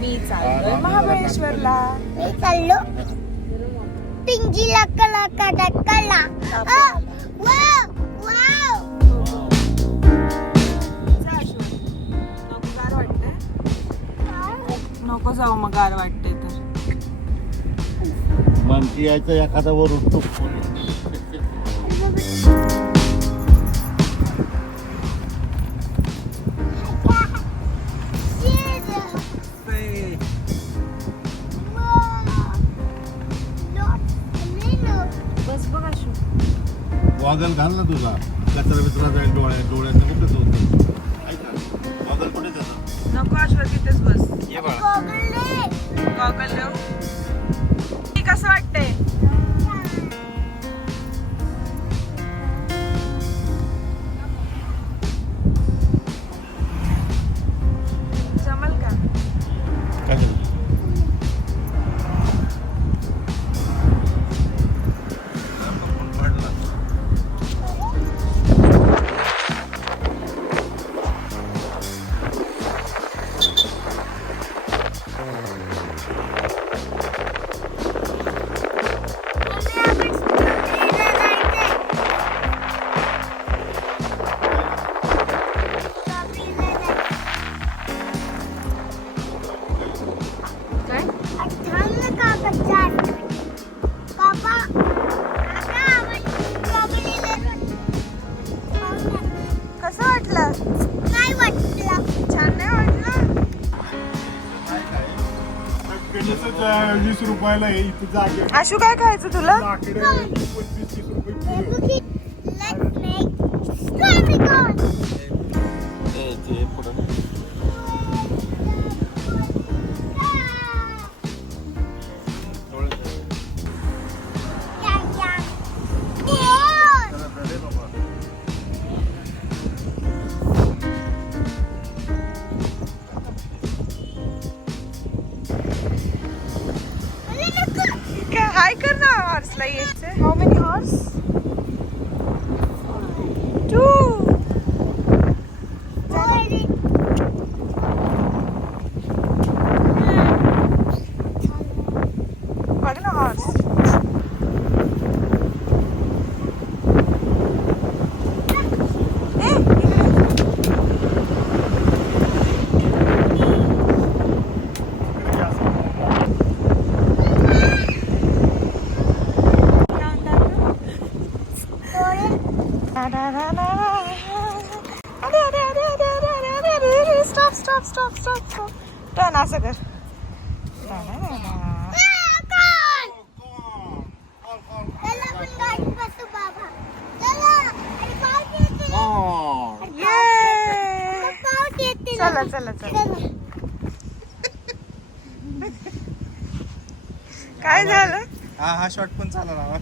मी चाललोय महाबळेश्वरला. मी चाललो पिंजीला कला कला कला. Wow wow. नको गार वाटतंय. नको जाऊ मग गार वाटतंय तर. मानकी यायचं एखादा वर उठतो. बस बघ अशू. गॉगल घाल ना तुझा. कचरा बिचरा जाईल डोळ्यात कुठेच होत. गॉगल कुठे त्याचा? नको अश्व तिथेच बस. ये बाळा. गॉगल देऊ. कसं वाटतंय? जमल का? काय झालं? कसं वाटलं? नाही वाटलं. छान नाही वाटलं? 20 रुपयाला आहे इथे जागे. आशू काय खायचं तुला? लाकडं 25-30 रुपये. Let's make Storygon. हाय कर ना हॉर्सला यायचं. How many horse? 2. बघ ना हॉर्स. स्टॉप. टर्न असं कर. चला. काय झालं? हा शॉट पण चालला ना.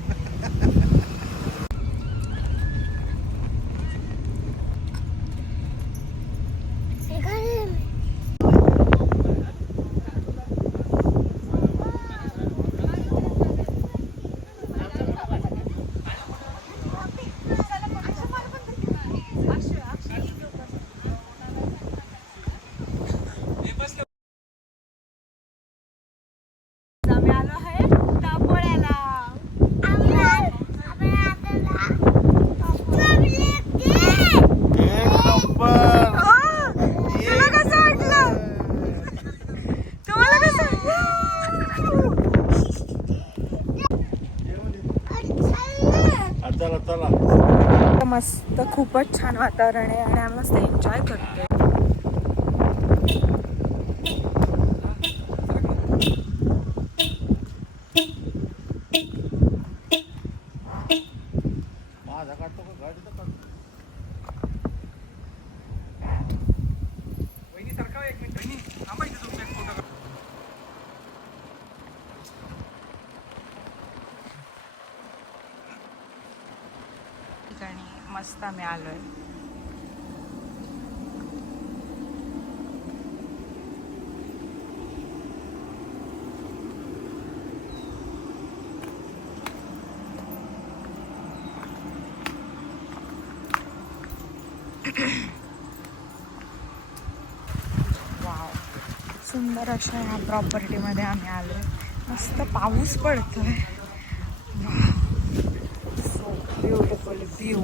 आम्ही आलो आहे दापोळ्याला. तुला कसं वाटलं? तुम्हाला कसं? चला. मस्त खूपच छान वातावरण आहे आणि आम्ही मस्त एन्जॉय करतोय. ठिकाणी मस्त आम्ही आलोय. सुंदर अशा ह्या प्रॉपर्टीमध्ये आम्ही आलोय. मस्त पाऊस पडतोय. So beautiful view.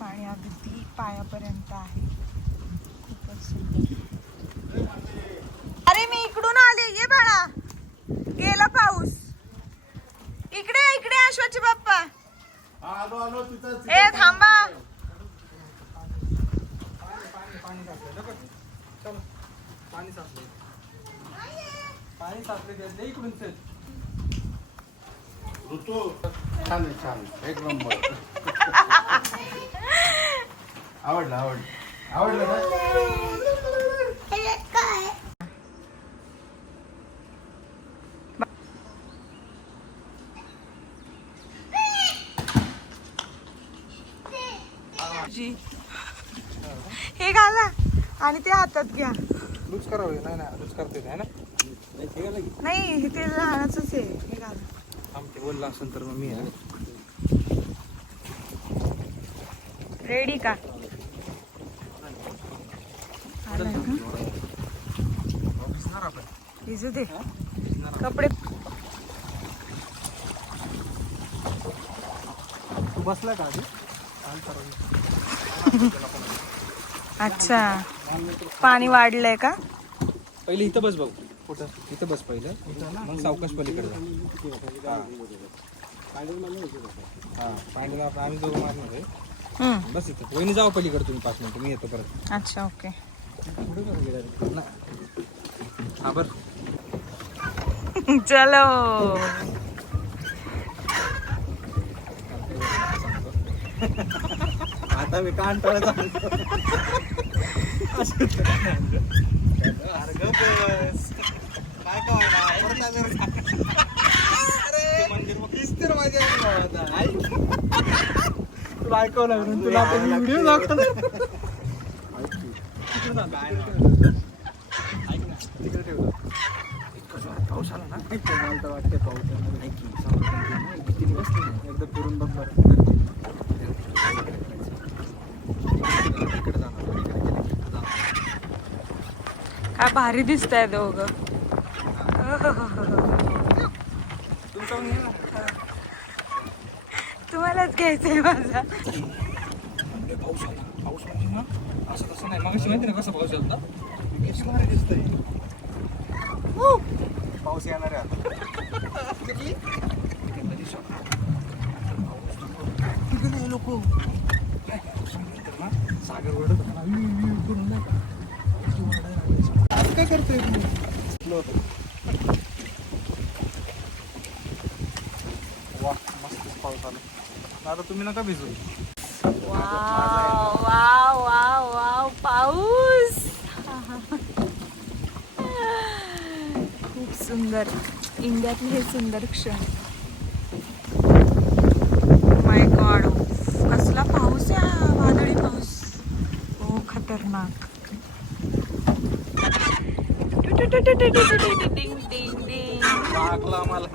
पाणी अगदी पायापर्यंत आहे. खूपच सुंदर. अरे मी इकडून आले. ये बाळा. गेला पाऊस. इकडे इकडे अश्वाची बाप्पा. आलो तिथं ए थांबा. पाणी साचले इकडून ऋतू छान आहे, छान एक नंबर. आवडलं आवडलं ना. हे काय? जी. हे घाला आणि ते हातात घ्या. लूज करावं. नाही लूज करता येते ना. नाही ते लहानच आहे. हे घाला. आमचे बोलला असेल तर मग मी रेडी का? आलाय का? भिजू दे कपडे. तू बसला का आधी? अच्छा पाणी वाढलंय का? पहिले इथं बस भाऊ. कुठं? इथं बस पहिलं. मग सावकाश पलीकडे जा. हा पाणी आम्ही दोघं मारणार आहे. बस इथं. वहिनी जाऊ पलीकडे तुम्ही 5 मिनिटं. मी येतो परत. अच्छा ओके. हा बर. चलो. आता मी कान टाळत तुला ऐकवलं तुला व्हिडिओ दाखवणार. तिकडे ठेवलं. पाऊस आला ना. मला तर वाटते पाऊस एकदा फिरून बघ बरं. काय भारी दिसतंय दोघं. तुम्हालाच घ्यायचंय माझा. पाऊस आला. पाऊस म्हणजे ना असं तसं नाही. मग माहिती ना कसं पाऊस आला. दिसतंय पाऊस येणार आहे आता. लोक सागर ओरडत करून नाही का काय करतोय वा मस्त पाऊस आला. आता तुम्ही नका भिजू. वाव वाव वाव वाव पाऊस. खूप सुंदर. इंडियातले हे सुंदर क्षण. माय गॉड कसला पाऊस आहे. वादळी पाऊस. हो खतरनाक. डिंग डिंग डिंग. लागला मला.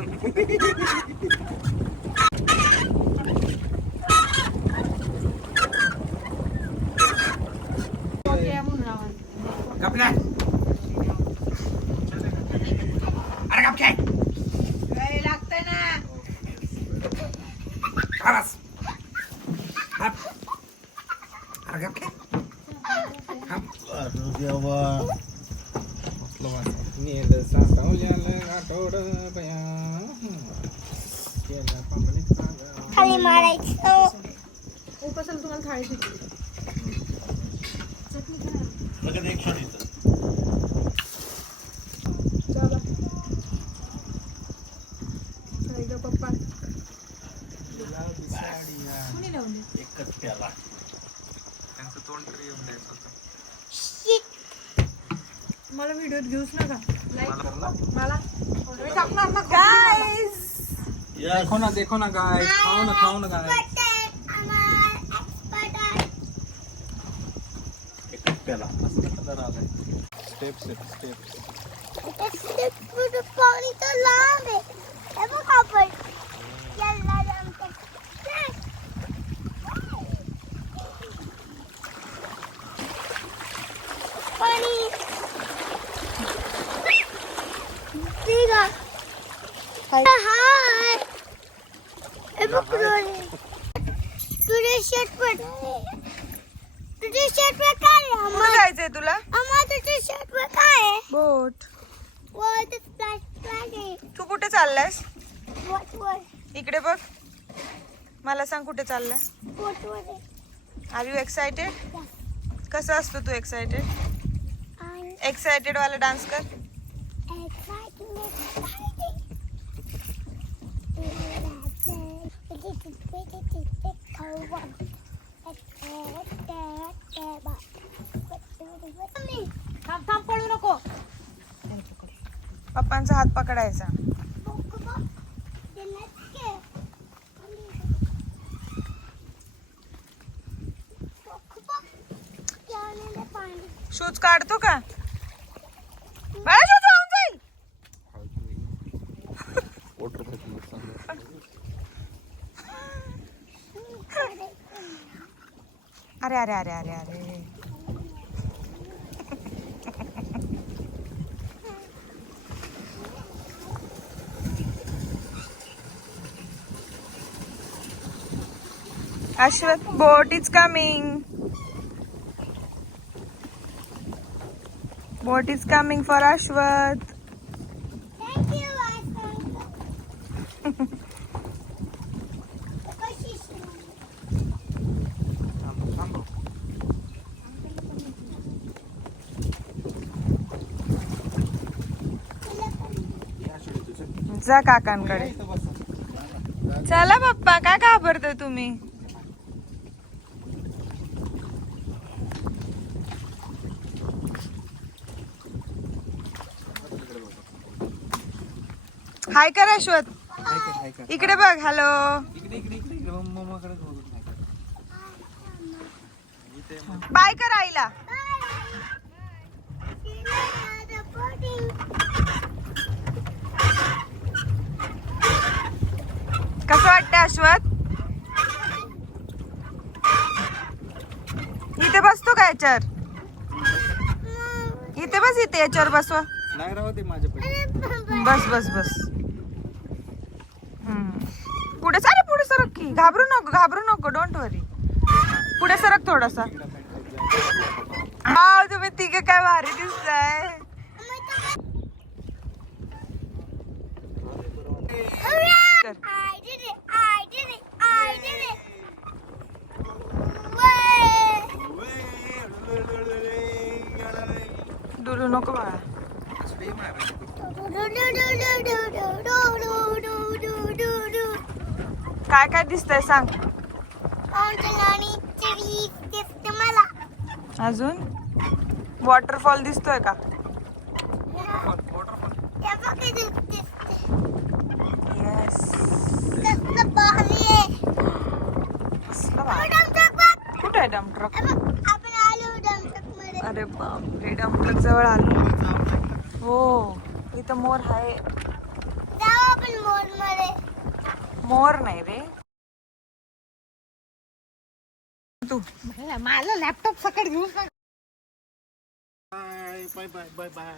गपल्या. अरे गपच्या. लागतंय ना. आवाज. अरे गपल्या. देवा नील साठवल्यालं आठवड बया. खाली मारायचं. कसं तुम्हाला थाळी शिकली. लगेच एक शॉट येतं. चला पप्पा. कोणी लावले? एकच प्याला. त्यांचं तोंड तरी येऊन द्यायचं होतं. मला व्हिडिओ घेऊच नका. मला टाकणार ना. गाईज देखो ना गाय. खाओ ना गाय. एकच प्याला. स्टेप पाणी तर लांब आहे. हे बघ आपण. याला जमते. पाणी ठीक आहे. हाय ए बघ तुझे शर्ट पर काय आहे? कुठं जायचंय तुला? अम्मा तुझे शर्ट पर काय आहे? बोट. वर ते स्प्लॅश आहे. तू कुठे चाललायस? वर इकडे बघ. मला सांग कुठे चाललाय? वर आहे. Are you excited? कसं असतो तू एक्साइटेड? आणि एक्साइटेड वाला डान्स कर. थांब पळू नको. पप्पांचा हात पकडायचा. शूज काढतो का? बाळा शूज वाहून जाईल. अरे अरे अरे अरे अरे. Ashwath, boat is coming. Boat is coming for Ashwath. Thank you, जा काकांकडे. चला पप्पा, काय घाबरताय तुम्ही? हाय कर अश्वथ. इकडे बघ. हॅलो. इकडे मम्माकडे बाय कर आईला. कसं वाटतंय अश्वथ? इथे बसतो का याच्यावर? इथे बस. इथे याच्यावर बसवा. नाही राहते माझ्या पैसे. बस बस बस. पुढे सारे पुढे सरक की. घाबरू नको डोंट वरी. पुढे सरक थोडासा. हा तुम्ही तिघे काय भारी दिसताय. कर. डुलू नको बाळा. काय काय दिसतंय सांग. मला अजून वॉटरफॉल दिसतोय का? येस. कुठे आहे डम्प ट्रक? आपण आलो डमटक मध्ये. अरे बापरे, डम्प ट्रक जवळ आलो. हो इथं मोर आहे. जाऊ आपण मोर मध्ये. मोर नाही रे. तू मला लॅपटॉप सकट घेऊन बाय बाय बाय बाय.